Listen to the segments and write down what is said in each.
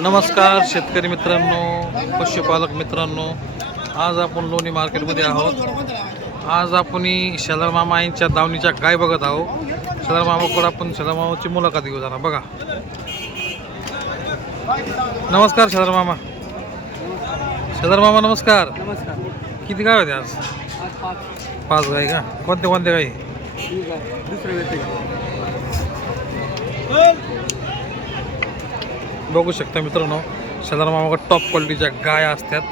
नमस्कार शेतकरी मित्रांनो, पशुपालक मित्रांनो, आज आपण लोणी मार्केटमध्ये आहोत। आज आपण शेलार मामा यांच्या दावणीच्या गाय बघत आहोत। शेलार मामाकडे आपण शेलार मामाची मुलाखत घेऊ जरा बघा। नमस्कार शेलार मामा। शेलार मामा नमस्कार। नमस्कार। किती गाय होते आज? पाच गाय का? कोणत्या कोणत्या गाय? दुसरे व्यक्ती बघू शकता मित्रांनो, शेलार मामाकडे टॉप क्वालिटीच्या गाय असतात।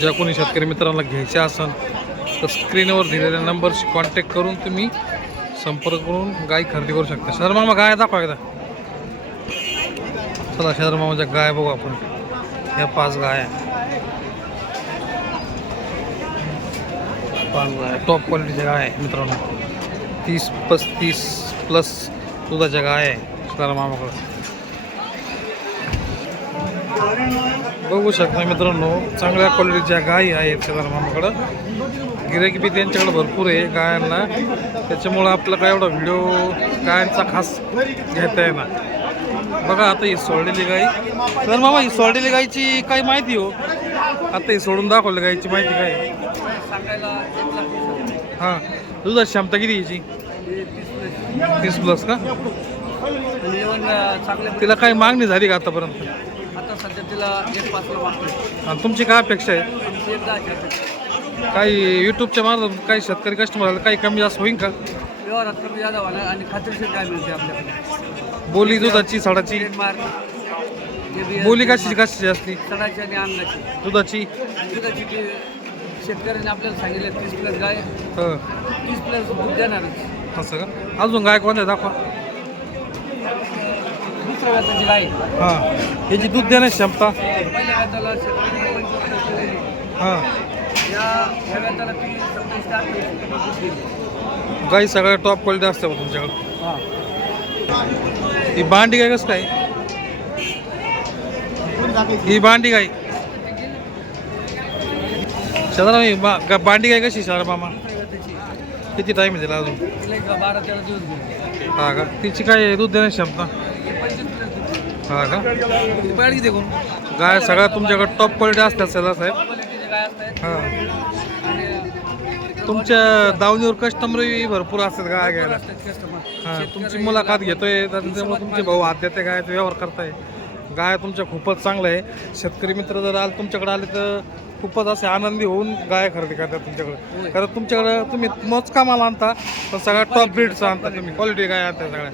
ज्या कोणी शेतकरी मित्रांना घ्यायच्या असेल तर स्क्रीनवर दिलेल्या नंबरशी कॉन्टॅक्ट करून तुम्ही संपर्क करून गाय खरेदी करू शकता। शेलार मामा गाय दाखवा एकदा। चला शेलार मामाच्या गाय बघू आपण। ह्या पाच गाय टॉप क्वालिटीच्या गाय आहे मित्रांनो। 30-35 प्लस दुधाच्या गाय आहे शेलार मामाकडे। बघू शकता मित्रांनो, चांगल्या क्वालिटीच्या गायी आहेत शेलार मामाकडं। गिऱ्हाईक बी त्यांच्याकडे भरपूर आहे गायांना, त्याच्यामुळं आपला काय एवढा व्हिडिओ गायांचा खास घेता येणार। बघा आता ही सोडलेली गाई, तर मामा ही सोडलेली गायची काय माहिती हो? आता ही सोडून दाखवली गायची माहिती काय? हां, दुधाची क्षमता किती याची? 30 प्लस का? तिला काही मागणी झाली का आतापर्यंत? आता सध्या तिला 1.5 मागतो। आणि तुमची काय अपेक्षा आहे? काही यूट्यूबच्या मार्फत काही शेतकरी कस्टमर काही कमी जास्त होईल का? व्यवहारात कमी जादा होणार आणि खात्रीशीर काय मिळते आपल्याला। बोली दुधाची सडाची बोली कशाची असती? सडाची आणि अन्नाची। दुधाची ती शेतकऱ्यांनी आपल्याला सांगितलं 30 प्लस गाय, 30 प्लस दूध देणारच। असं का? अजून गाय कोणत्या दाखवा? दुसऱ्या व्यताची गाय। हां, याची दूध देण्याची क्षमता? पहिल्या व्यताला शेतकरी 25 हां, या व्यताला ती 27-28 गाई सगळ्या टॉप क्वालिटी असते बघ तुमच्याकडे। हां, ही बांडी गाय कसं काय? ही बांडी गाय शेलार बांडी गाय कशी शेलार मामा? किती टाईम आहे तिला अजून? 12-13 दिवस गेले। हा का? तिची काय दूध देण्याची क्षमता? 25 हा का? पाळी देखून गाय सगळ्या तुमच्याकडे टॉप क्वालिटी असतात शेलार साहेब? क्वालिटीचे गाय असतात। हां, आणि तुमच्या दावणीवर कस्टमरही भरपूर असतात गाय घ्यायला। कस्टमर हां, तुमची मुलाखत घेतोय त्याच्यामुळे तुमचे भाऊ आद्याते गाय व्यवहार करताय। गाय तुमच्या खूपच चांगलं आहे। शेतकरी मित्र जर आले तुमच्याकडे आले तर खूपच असे आनंदी होऊन गाय खरेदी करतात तुमच्याकडे। कारण तुमच्याकडे तुम्ही मोजका माल आणता पण सगळ्या टॉप ब्रीडचा आणता तुम्ही, क्वालिटी गाय आणता सगळ्या।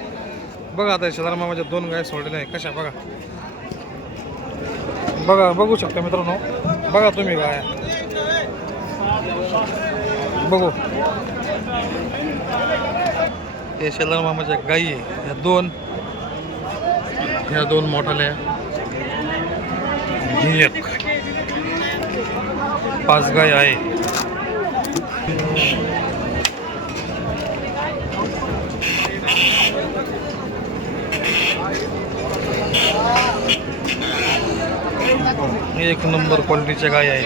बघा आता शेलार मामाच्या 2 गाय सोडलेल्या आहे कशा बघा। बघा बघू शकता मित्रांनो, बघा तुम्ही गाय बघू। हे शेलार मामाच्या गायी आहे ह्या दोन मोठाल्या, ही एक 5 गाय आहे। एक नंबर क्वालिटीच्या गाय आहे।